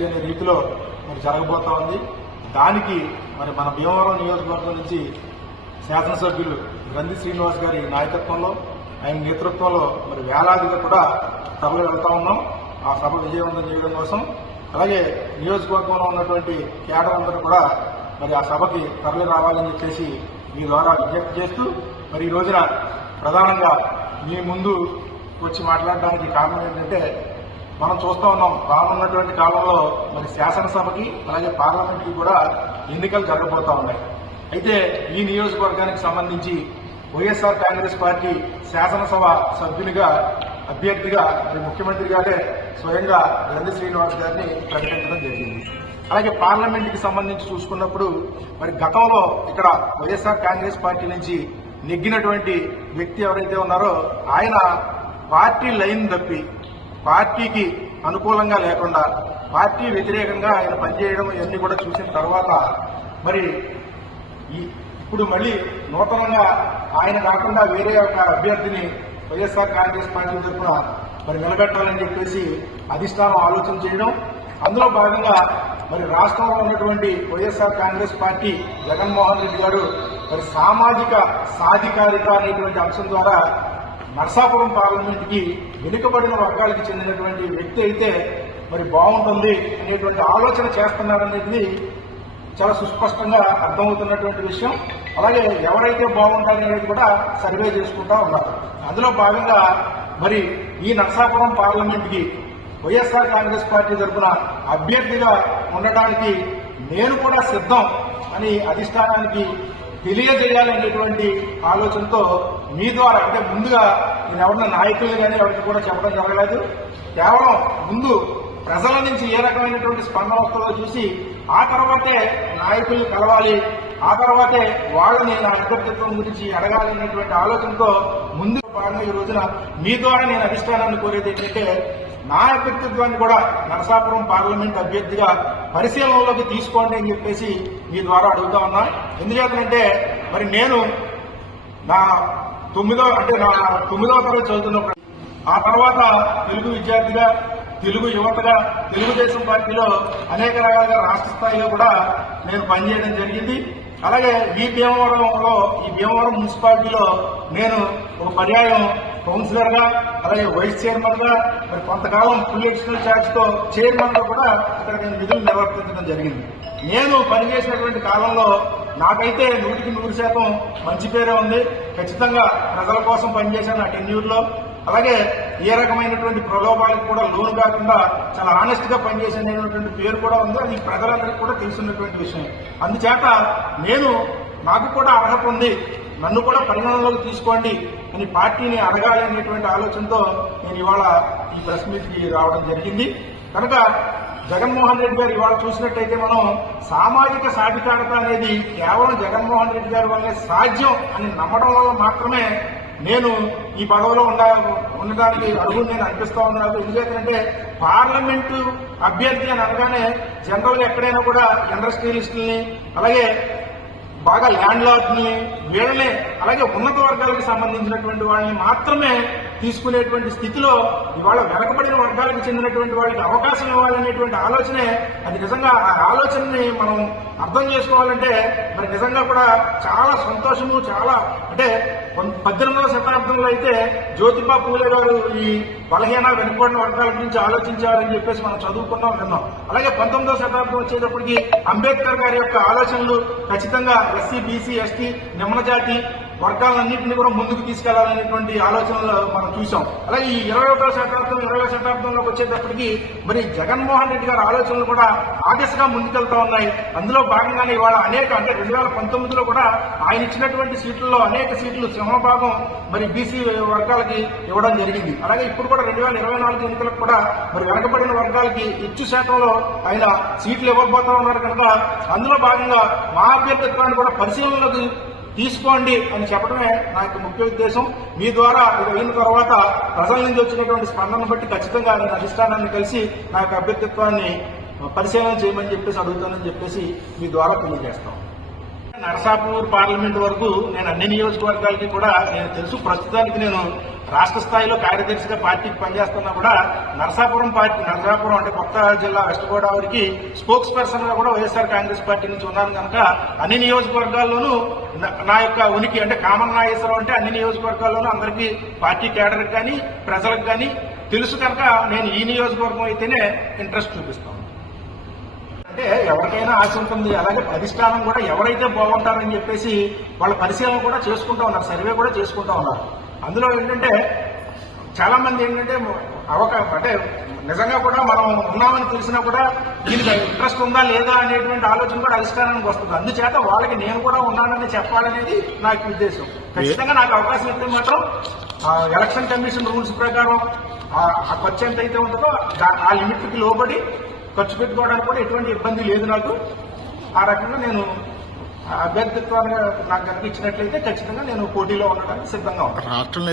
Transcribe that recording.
అభ్యర్థి అనే రీతిలో మరి జరగబోతా ఉంది. దానికి మరి మన భీమవరం నియోజకవర్గం నుంచి శాసనసభ్యులు గ్రంథి శ్రీనివాస్ గారి నాయకత్వంలో ఆయన నేతృత్వంలో మరి వేలాదిగా కూడా సభలు వెళ్తా ఉన్నాం. ఆ సభ విజయవంతం చేయడం కోసం. అలాగే నియోజకవర్గంలో ఉన్నటువంటి కేడర్ అందరూ కూడా మరి ఆ సభకి తరలి రావాలని చెప్పేసి మీ ద్వారా విజ్ఞప్తి చేస్తూ మరి ఈ రోజున ప్రధానంగా మీ ముందు వచ్చి మాట్లాడడానికి కారణం ఏంటంటే మనం చూస్తూ ఉన్నాం. రానున్నటువంటి కాలంలో మరి శాసనసభకి అలాగే పార్లమెంట్కి కూడా ఎన్నికలు జరగబోతూ ఉన్నాయి. అయితే ఈ నియోజకవర్గానికి సంబంధించి వైఎస్ఆర్ కాంగ్రెస్ పార్టీ శాసనసభ సభ్యునిగా అభ్యర్థిగా మరి ముఖ్యమంత్రి గారే స్వయంగా రంది శ్రీనివాస్ గారిని ప్రకటించడం జరిగింది. అలాగే పార్లమెంట్కి సంబంధించి చూసుకున్నప్పుడు మరి గతంలో ఇక్కడ వైఎస్ఆర్ కాంగ్రెస్ పార్టీ నుంచి నెగ్గినటువంటి వ్యక్తి ఎవరైతే ఉన్నారో ఆయన పార్టీ లైన్ తప్పి పార్టీకి అనుకూలంగా లేకుండా పార్టీ వ్యతిరేకంగా ఆయన పనిచేయడం ఇవన్నీ కూడా చూసిన తర్వాత మరి ఈ ఇప్పుడు మళ్ళీ నూతనంగా ఆయన కాకుండా వేరే ఒక అభ్యర్థిని వైఎస్ఆర్ కాంగ్రెస్ పార్టీ తరఫున మరి నిలబెట్టాలని చెప్పేసి అధిష్టానం ఆలోచన చేయడం అందులో భాగంగా మరి రాష్ట్రంలో ఉన్నటువంటి వైఎస్ఆర్ కాంగ్రెస్ పార్టీ జగన్మోహన్ రెడ్డి గారు మరి సామాజిక సాధికారిత అనేటువంటి అంశం ద్వారా నర్సాపురం పార్లమెంట్కి వెనుకబడిన వర్గాలకు చెందినటువంటి వ్యక్తి అయితే మరి బాగుంటుంది అనేటువంటి ఆలోచన చేస్తున్నారనేది చాలా సుస్పష్టంగా అర్థమవుతున్నటువంటి విషయం. అలాగే ఎవరైతే బాగుంటారు అనేది కూడా సర్వే చేసుకుంటా ఉన్నారు. అందులో భాగంగా మరి ఈ నర్సాపురం పార్లమెంట్కి వైఎస్ఆర్ కాంగ్రెస్ పార్టీ తరఫున అభ్యర్థిగా ఉండటానికి నేను కూడా సిద్ధం అని అధిష్టానానికి తెలియజేయాలనేటువంటి ఆలోచనతో మీ ద్వారా అంటే ముందుగా నేను ఎవరిన నాయకులు కానీ ఎవరికి కూడా చెప్పడం జరగలేదు. కేవలం ముందు ప్రజల నుంచి ఏ రకమైనటువంటి స్పందన వస్తుందో చూసి ఆ తర్వాతే నాయకులు కలవాలి ఆ తర్వాతే వాళ్ళని నా అభ్యర్థిత్వం గురించి అడగాలి అనేటువంటి ఆలోచనతో ముందు భాగంగా ఈ రోజున మీ ద్వారా నేను అధిష్టానాన్ని కోరేది ఏంటంటే నా అభ్యర్థిత్వాన్ని కూడా నరసాపురం పార్లమెంట్ అభ్యర్థిగా పరిశీలనలోకి తీసుకోండి అని చెప్పేసి మీ ద్వారా అడుగుతా ఉన్నా. ఎందుచేతంటే మరి నేను నా తొమ్మిదో అంటే నా తొమ్మిదవ తరగతి చదువుతున్నప్పుడు ఆ తర్వాత తెలుగు విద్యార్థిగా తెలుగు యువతగా తెలుగుదేశం పార్టీలో అనేక రకాలుగా రాష్ట్ర స్థాయిలో కూడా నేను పనిచేయడం జరిగింది. అలాగే ఈ భీమవరంలో ఈ భీమవరం మున్సిపాలిటీలో నేను ఒక పర్యాయం కౌన్సిలర్గా అలాగే వైస్ చైర్మన్గా మరి కొంతకాలం ఫుల్ ఎడిషనల్ ఛార్జ్తో చైర్మన్గా కూడా ఇక్కడ నేను విధులు నిర్వర్తించడం జరిగింది. నేను పనిచేసినటువంటి కాలంలో నాకైతే నూటికి నూరు శాతం మంచి పేరే ఉంది. ఖచ్చితంగా ప్రజల కోసం పనిచేశాను ఆ టెన్యూర్లో. అలాగే ఏ రకమైనటువంటి ప్రలోభాలకు కూడా లోను కాకుండా చాలా ఆనెస్ట్గా పనిచేసినటువంటి పేరు కూడా ఉంది. అది ప్రజలందరికీ కూడా తెలుసున్నటువంటి విషయం. అందుచేత నేను నాకు కూడా అర్హత ఉంది. నన్ను కూడా పరిగణనలోకి తీసుకోండి అని పార్టీని అడగాలి అనేటువంటి ఆలోచనతో నేను ఇవాళ ఈ ప్రెస్ మీట్కి రావడం జరిగింది. కనుక జగన్మోహన్ రెడ్డి గారు ఇవాళ చూసినట్టయితే మనం సామాజిక సాధికారత అనేది కేవలం జగన్మోహన్ రెడ్డి గారి వల్లే సాధ్యం అని నమ్మడం వల్ల మాత్రమే నేను ఈ పదవిలో ఉండ ఉండడానికి అడుగు నేను అనిపిస్తా ఉన్నాను. ఎందుకంటే పార్లమెంటు అభ్యర్థి అని అనగానే జనరల్గా ఎక్కడైనా కూడా ఇండస్ట్రియలిస్టుల్ని అలాగే బాగా ల్యాండ్ లార్డ్ని వీళ్ళని అలాగే ఉన్నత వర్గాలకు సంబంధించినటువంటి వాళ్ళని మాత్రమే తీసుకునేటువంటి స్థితిలో ఇవాళ వెనకబడిన వర్గాలకు చెందినటువంటి వాళ్ళకి అవకాశం ఇవ్వాలనేటువంటి ఆలోచనే అది నిజంగా ఆ ఆలోచనని మనం అర్థం చేసుకోవాలంటే మరి నిజంగా కూడా చాలా సంతోషము చాలా అంటే పద్దెనిమిదవ శతాబ్దంలో అయితే జ్యోతిబా పూలే గారు ఈ బలహీన వెనుకబడిన వర్గాల గురించి ఆలోచించారని చెప్పేసి మనం చదువుకున్నాం విన్నాం. అలాగే పంతొమ్మిదవ శతాబ్దం వచ్చేటప్పటికి అంబేద్కర్ గారి యొక్క ఆలోచనలు ఖచ్చితంగా ఎస్సీ బీసీ ఎస్టీ నిమ్న జాతి వర్గాలన్నింటినీ కూడా ముందుకు తీసుకెళ్ళాలనేటువంటి ఆలోచనలు మనం చూసాం అలాగే ఈ ఇరవై ఒకటో శతాబ్దం ఇరవై శతాబ్దంలోకి వచ్చేటప్పటికి మరి జగన్మోహన్ రెడ్డి గారి ఆలోచనలు కూడా ఆ దిశగా ముందుకెళ్తా ఉన్నాయి. అందులో భాగంగానే ఇవాళ అనేక అంటే రెండు వేల పంతొమ్మిదిలో కూడా ఆయన ఇచ్చినటువంటి సీట్లలో అనేక సీట్లు సింహభాగం మరి బీసీ వర్గాలకి ఇవ్వడం జరిగింది. అలాగే ఇప్పుడు కూడా రెండు వేల ఇరవై నాలుగు ఎన్నికలకు కూడా మరి వెనకబడిన వర్గాలకి హెచ్చు శాతంలో ఆయన సీట్లు ఇవ్వబోతా ఉన్నారు కనుక అందులో భాగంగా మా అభ్యర్థిత్వాన్ని కూడా పరిశీలనలోకి తీసుకోండి అని చెప్పడమే నా యొక్క ముఖ్య ఉద్దేశం. మీ ద్వారా ఇది అయిన తర్వాత ప్రజల నుంచి వచ్చినటువంటి స్పందన బట్టి ఖచ్చితంగా నేను అధిష్టానాన్ని కలిసి నా యొక్క అభ్యర్థిత్వాన్ని పరిశీలన చేయమని చెప్పేసి అడుగుతానని చెప్పేసి మీ ద్వారా తెలియజేస్తాం. నరసాపూర్ పార్లమెంట్ వరకు నేను అన్ని నియోజకవర్గాలకి కూడా నేను తెలుసు. ప్రస్తుతానికి నేను రాష్ట్ర స్థాయిలో కార్యదర్శిగా పార్టీకి పనిచేస్తున్నా కూడా నరసాపురం పార్టీ నరసాపురం అంటే కొత్త జిల్లా వెస్ట్ గోదావరికి స్పోక్స్ పర్సన్గా కూడా వైఎస్ఆర్ కాంగ్రెస్ పార్టీ నుంచి ఉన్నాను కనుక అన్ని నియోజకవర్గాల్లోనూ నా- యొక్క ఉనికి అంటే కామన్ నాగేశ్వరం అంటే అన్ని నియోజకవర్గాల్లోనూ అందరికీ పార్టీ కేడర్కి కానీ ప్రజలకు కానీ తెలుసు కనుక నేను ఈ నియోజకవర్గం అయితేనే ఇంట్రెస్ట్ చూపిస్తాను. అంటే ఎవరికైనా ఆశ ఉంటుంది. అలాగే అధిష్టానం కూడా ఎవరైతే బాగుంటారని చెప్పేసి వాళ్ళ పరిశీలన కూడా చేసుకుంటా ఉన్నారు. సర్వే కూడా చేసుకుంటా ఉన్నారు. అందులో ఏంటంటే చాలా మంది ఏంటంటే అవకాశం అంటే నిజంగా కూడా మనం ఉన్నామని తెలిసినా కూడా దీనికి ఇంట్రెస్ట్ ఉందా లేదా అనేటువంటి ఆలోచన కూడా అధిష్టానానికి వస్తుంది. అందుచేత వాళ్ళకి నేను కూడా ఉన్నానని చెప్పాలనేది నాకు ఉద్దేశం. ఖచ్చితంగా నాకు అవకాశం ఇస్తే మాత్రం ఎలక్షన్ కమిషన్ రూల్స్ ప్రకారం ఆ ఖర్చు ఎంత అయితే ఉంటుందో ఆ లిమిట్కి లోబడి ఖర్చు పెట్టుకోవడానికి కూడా ఎటువంటి ఇబ్బంది లేదు నాకు. ఆ రకంగా నేను అభ్యర్థిత్వాన్ని నాకు కనిపించినట్లయితే ఖచ్చితంగా నేను పోటీలో ఉండడానికి సిద్ధంగా ఉంటాను. రాష్ట్రంలో